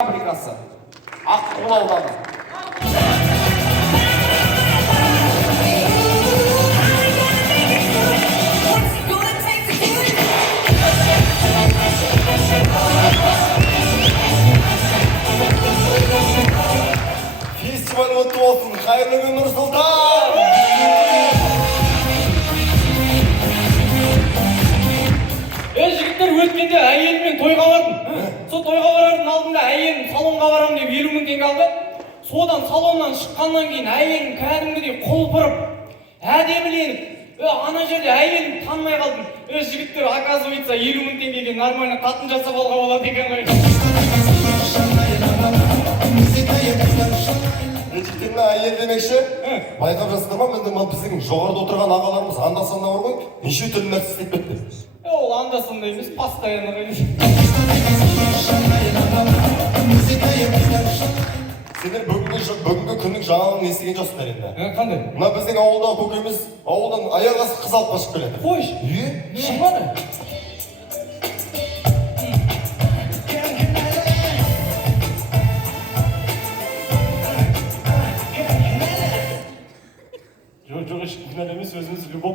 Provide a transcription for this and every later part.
фабрикасы Аққол ауданы. Фестиваль өтіп болсын, қайырлы күн Нұрсұлтан! Жігіттер өткенде әйелімен тойға бардым. Сол тойға барардың алдында әйелім салонға барам деп 50 000 теңге алды. Содан салоннан шыққаннан кейін әйелім кәдімгідей құлпырып, әдеміленіп, ана жерде әйелім танымай қалдым. Жігіттер, оказывается, 50 000 теңгеге нормально қатын жасап алуға болады екен ғой. Жігіттеріне әйел демекші, байқап жасқырма, біздің жоғарыда отырған ағаларымыз анда-санда бар ғой, неше түрлі нәрсе істеп кетті. Ол анда-санда емес, постоянно ғой. Сендер бүгінгі күннің жаңалығын естіген жоқсыңдар енді. Қандай? Мына біздің ауылдағы көкеміз ауылдан аяқ асты қыз алып қашып келеді. Қойш. Шықпады? Жоқ, ешкім кінәл емес, өзіміз любов.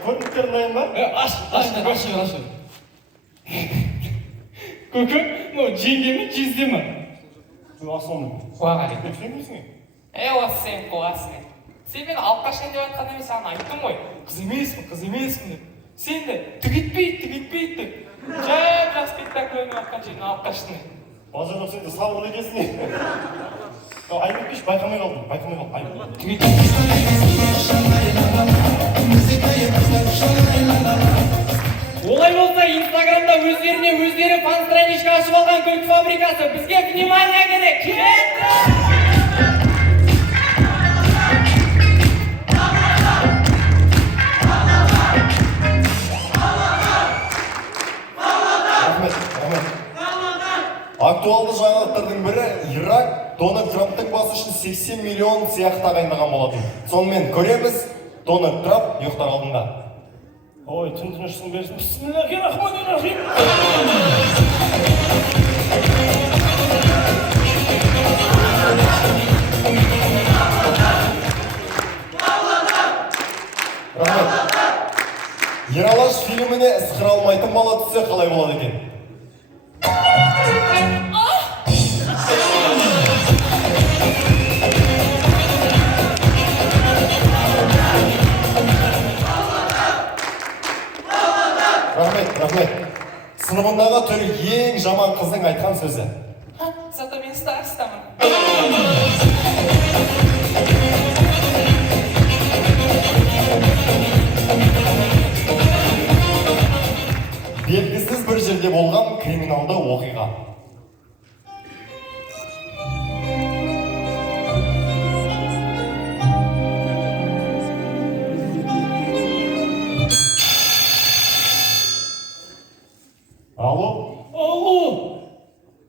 Көрініктерін дайын ба? Ашы. Көкем, жеңге ме, жезде ме? Асылмын. Қуағали. Сенбейсің? Осы сен қуасың. Сен мені алып қашайын деп жатқан емес, саған айттым ғой. Қыз емеспін деп. Сен де түгетпейді деп. Жап-жақ спектакль ойнап жатқан жерін алып қаштың. Базар жоқ, сен де сабыр екенсің. Айып етпейші, байқамай қалдым. Олай болса, Инстаграмда өздері фан страничка ашып алған күлкі фабрикасы. Бізге внимание керек. Рахмет. Актуалды жаңалықтардың бірі Ирак Дональд Трамптың басы үшін 80 миллион сияқты тағайындаған болатын. Сонымен көреміз, Дональд Трамп ұйықтар алдында. Ой, түн-түнішсің берсін. Бисмиллахиррахманиррахим. Рахмет. Ералаш фильміне ысқыра алмайтын бала түссе қалай болады екен? Рахмет. Сыныбындағы түрі ең жаман қыздың айтқан сөзі. Зато мен старостамын. Белгісіз бір жерде болған криминалды оқиға. Алло?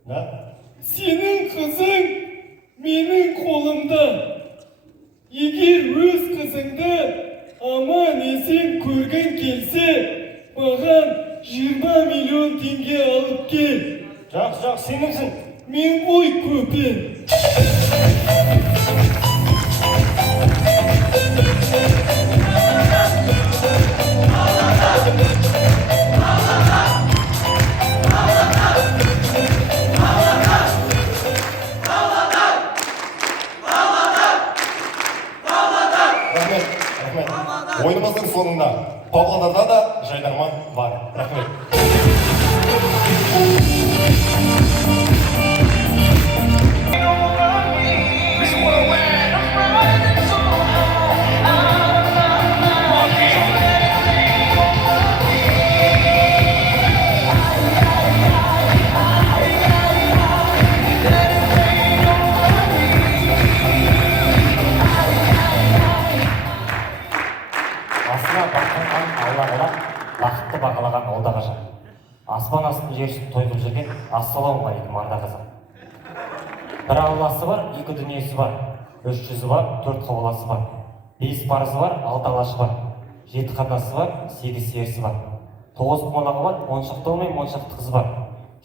Да? Сенің қызың менің қолымда. Егер өз қызыңды аман есен көргің келсе, маған 20 миллион теңге алып кел. Жақсы, сеніңсің. Мен ғой көпен. Рахмет. Ойынымыздың соңында Павлодарда да жайдарман бар. Рахмет. Асына баққан алла болар, бақытты бағалаған ол да ғажап. Аспан астын жер үстін той қылып жүрген ассалаумағалейкум арда қазақ. Бір алласы бар, екі дүниесі бар, 3 жүзі бар, 4 құбыласы бар. 5 парызы бар, 6 алашы бар. 7 қатасы бар, 8 серісі бар. 9 қонағы бар, 10 шақты ұл мен 10 шақты қыз бар.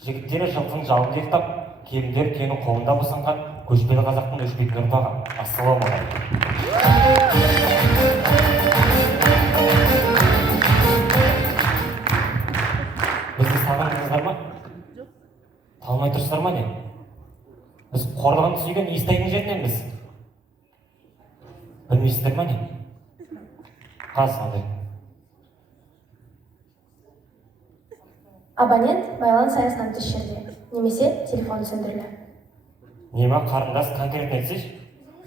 Жігіттері жылқының жалында ұйықтап, келіндері түйенің қолында босанған көшпелі қазақтың өшпейтін ұрпағы. Ассалаумағалейкум. Бізді сағындыңыздар ма? Талмай тұрсыздар ма не? Біз қорлығын сүйген Естайдың жеріненбіз. Білмейсіздер ма не? Қазір Абонент байланыс аясынан тыс жерде, немесе телефоны сөндірілді. Нема қарындас конкретно айтсайшы?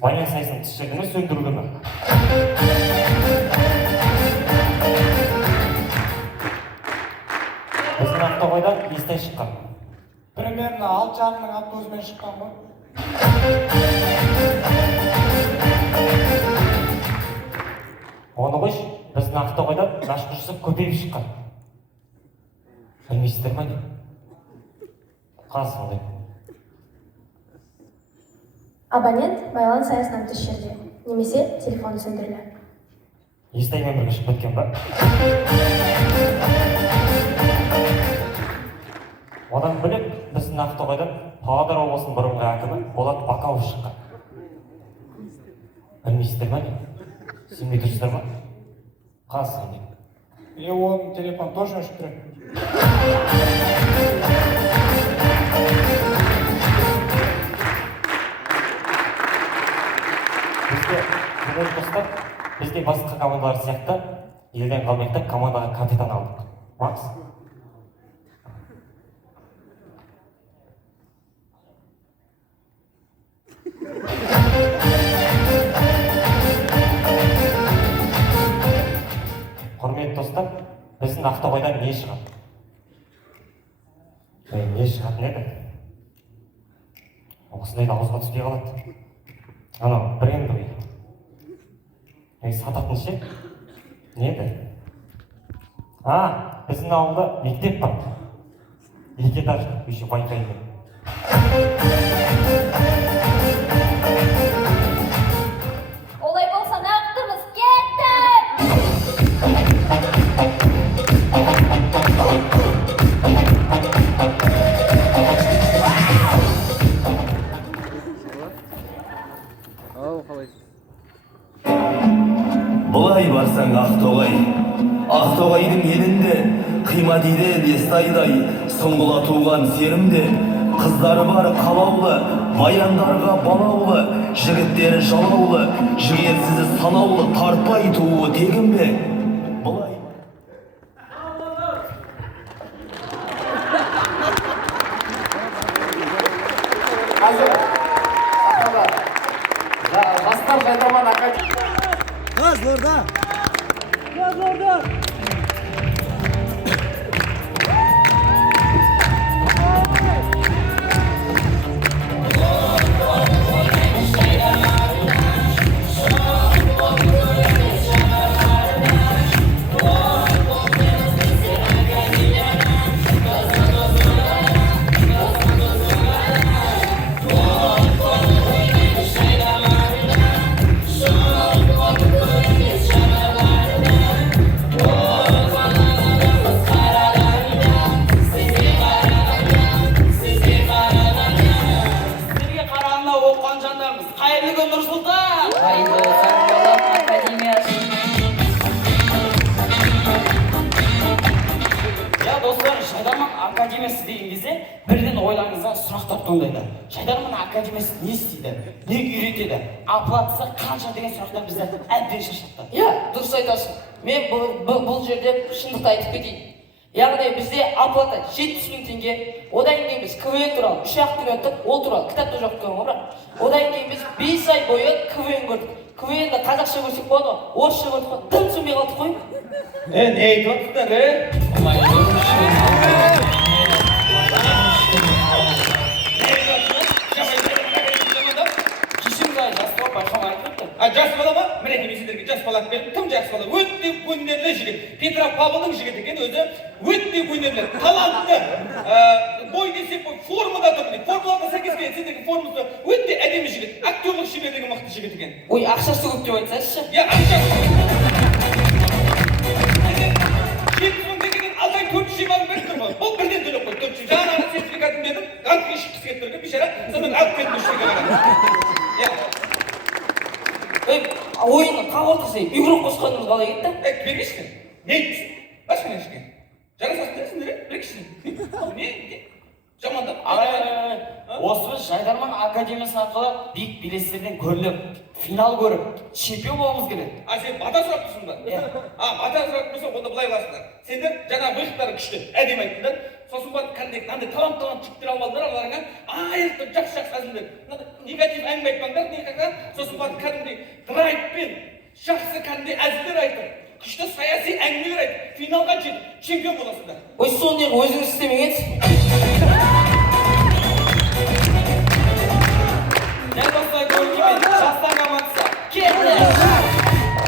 Байланыс аясынан тыс жерде ме, сөндірілді ме? Біздің Ақтоғайдан Естай шыққан. Примерно 6,5-нің автобусымен шыққан ғой. Оны қойшы, біздің Ақтоғайдан Нашқы Жүсіп Көпеев шыққан. Білмейсіздер ма не? Қазір ондай. Абонент байланыс аясынан тыс жерде, немесе телефоны сөндірілді. Естаймен бірге шығып кеткен ба? Одан бөлек біздің Ақтоғайдан Павлодар облысының бұрынғы әкімі Болат Бақауов шыққан. Білмейсіздер ма не? Сенбей тұрсыздар ма? Қазір ондай. Оның телефон тоже өшіп тұрады. Бізде басқа командалар сияқты елден қалмайтын командаға капитан алдық. Макс? Құрметті достар, біздің Ақтоғайдан не шығады? Не шығатын еді? Осындайда ауызға түспей қалады. Анау брендовый. Сататын ше? Не еді? Біздің ауылда мектеп бар. 2 этаж, еще вайфаймен. Олай болса неғып тұрмыз, кеттік! Бұлай барсаң Ақтоғай, Ақтоғайдың елінде қима дейді Естайдай, сұңғыла туған серімде, қыздары бар қалаулы, баяндарға балаулы, жігіттері жалаулы, жігерсізі санаулы, тартпай туы тегін бе? Бұлай Бастар жайдарман академия. Академиясы деген кезде бірден ойларыңыздан сұрақтар туындайды. Жайдарман академиясы не істейді? Не үйретеді? Оплатасы қанша деген сұрақтар бізді әбден шаршатты. Дұрыс айтасың. Мен бұл жерде шындықты айтып кетейін. Яғни бізде оплата 70.000 теңге. Одан кейін біз КВН туралы 3 ақ күн өттік, ол туралы кітапта жоқ екен ғой, бірақ. Одан кейін біз 5 ай бойы КВН көрдік. КВНді қазақша көрсек болады, орысша көрдік қой, дым түсінбей қалдық қой. Не айтып отырсыздар, Жас бала ма? Міне мен сендерге жас бала бердім. Тым жас бала, өте өнерлі жігіт. Петропавлдың жігіті екен, өзі өте өнерлі, талантты. Бой десек бой, формада тұр. Формулаға сәйкес келеді, сендерге формасы өте әдемі жігіт. Актерлік шеберлігі мықты жігіт екен. Ой, ақшасы көп деп айтсайшы. Ақшасы. 70.000 теңгеден 6 шиманы беріп тұр ғой ол бірден төлеп қой 400 жаңағы сертификатын бердім галкин шыққысы келіп тұр екен бейшара сонымен алып келдім үш жерге қарай ойынның қағылтысы игрок қосқанымыз қалай кетті? бергеші не айтпысың башкene ішке жарасатын сендер білгішсің не жамандап осы жайдарман академиясы арқылы биік белестерден көрініп финал көріп чемпион болғымыз келеді. сен бата сұрап тұрсың ба бата сұрап тұрсың онда былай қыласыңдар сендер жаңағы быйықтары күшті әдемі айттыңдар сосын барып кәдімгідей мынандай талант жігіттер алып алдыңдар аларыңа айрықтап жақсы әзілдер негатив әңгіме айтпаңдар сосын барып кәдімгідей драйвпен жақсы кәдімгідей әзілдер айтып күшті саяси әңгімелер айтып финалға жетіп чемпион боласыңдар Ой, соны өзіңіз істемегенсіз. Дәл осылай көрінген жастар командасы келді.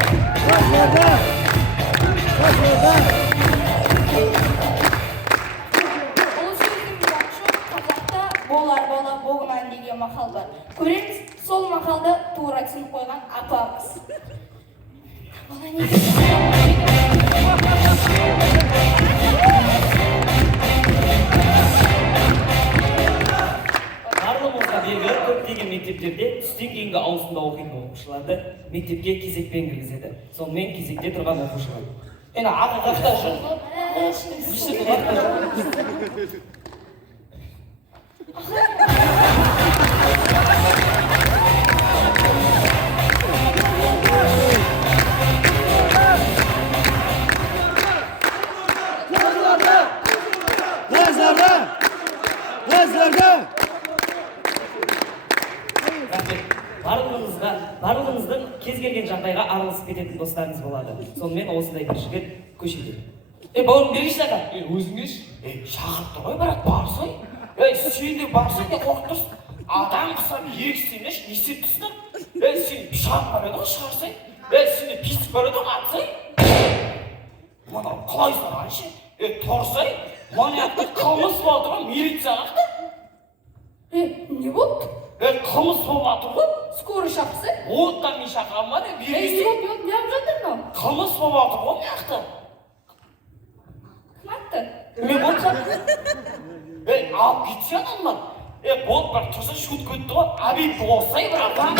Бұл сөздің жақшы қазақта болар бала боғынан деген мақал бар. Көреміз, сол мақалды тура түсініп қойған апамыз. Бала не Барлығымызға белгілі көптеген мектептерде түстен кейінгі ауысымда оқитын оқушыларды мектепке кезекпен кіргізеді. Сонымен кезекте тұрған оқушылар. Енді ақиқатта жүр. Барлығыңыздың кез келген жағдайға араласып кететін достарыңыз болады. Сонымен осындай бір жігіт көшеде. Бауырым бергіш аға. Өзіңіз? Шақыртты ғой, бірақ барсай. Сен де барсай не қорқып тұрсың? Адам құсап еріксемеш, не істеп тұрсың? Сен пышақ бар еді ғой, шығарсай. Сен де пистік бар еді ғой, атсай. Мынау қалай сарайшы? Торсай, маньяқты қылмыс болды ғой, милиция ақты. не болды? Қылмыс болып атыр ғой. Скоро шақырсай? Оттан мен шақырмады, Не бермесе. болып не алып жатыр мынау? Қылмыс болып атыр ғой, мықты. Кім атты? Мен болып жатыр. Алып кетсе адамдар. Болды бірақ тұрса шут көтті ғой, абит болсай бір адам.